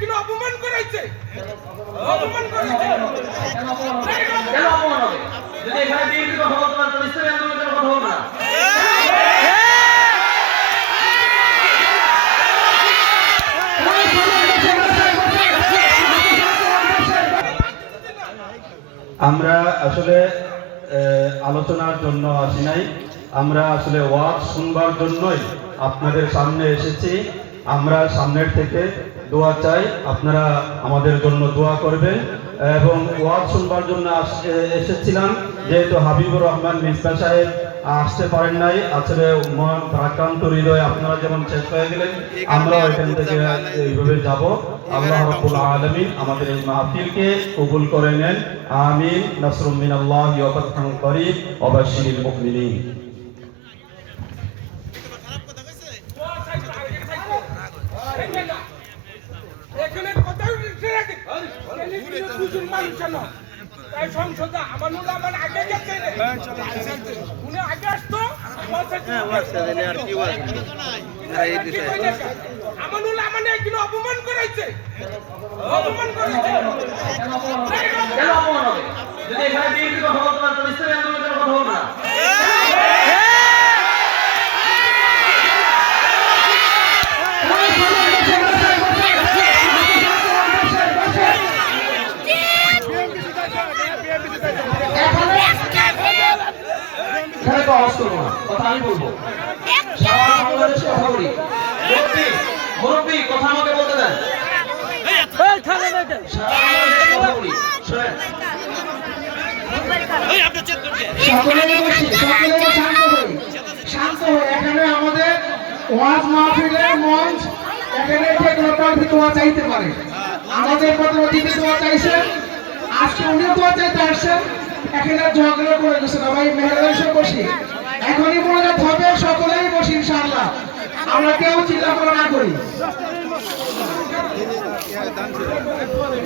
এগুলো অপমান করেছে, অপমান করেছে। কেন অপমান হবে? যদি এখানে বিএনপির কথা বলতে পারেন তাহলে ইসলামী আন্দোলনের কথা বলবো না। আমরা আসলে আলোচনার জন্য আসি নাই, আমরা আসলে ওয়াজ শুনবার জন্যই আপনাদের সামনে এসেছি। আমরা সামনের থেকে দোয়া চাই, আপনারা আমাদের জন্য দোয়া করবেন। এবং ওয়াজ শুনবার জন্য এসেছিলাম, যেহেতু হাবিবুর রহমান মিসবা সাহেব আসতে পারেন নাই। আসলে মন ভারাক্রান্ত হৃদয়, আপনারা যেমন শেষ হয়ে গেলেন, আমরাও এখান থেকে এইভাবে যাব। আল্লাহ রাব্বুল আলামিন আমাদের এই মাহফিলকে কবুল করে নেন। আমিন। নাসরুম মিনাল্লাহি ওয়া ফাতহুন করিব ওয়া বাশশিরিল মুমিনিন। এখানে কথা উঠে রাখে, দুজন মানুষ না তাই সংসদ আমানুল আমার আগে গেছে, উনি আগে আসতো আমানুল আমার এগুলো অপমান করেছে, অপমান করেছে। কেন অপমান হবে? যদি এখানে বিএনপির কথা বলতে পারেন তাহলে ইসলামী আন্দোলনের কথা বলবো না। এখানে তো আওয়াজ করবো না, কথা আমি বলবো। সারা বাংলাদেশ কথা বলি। মুরব্বী কথা আমাকে বলতে দেন। সারা বাংলাদেশ কথা বলি, শোনেন। সকলেই বসি, সকলেই শান্ত হই। এখানে আমাদের ওয়াজ মাহফিলের মঞ্চ, এখানে টেকনোলজি দোয়া চাইতে পারে। আমাদের প্রতিনিধি দোয়া চাইছেন, আজকে উনি দোয়া চাইতে আসছেন। এখানে ঝগড়া করে গেছে না ভাই, মেহরবানি বসি, এখনই মোনাজাত হবে, সকলেই বসি ইনশাআল্লাহ। আমরা কেউ চিল্লাপাল্লা না করি।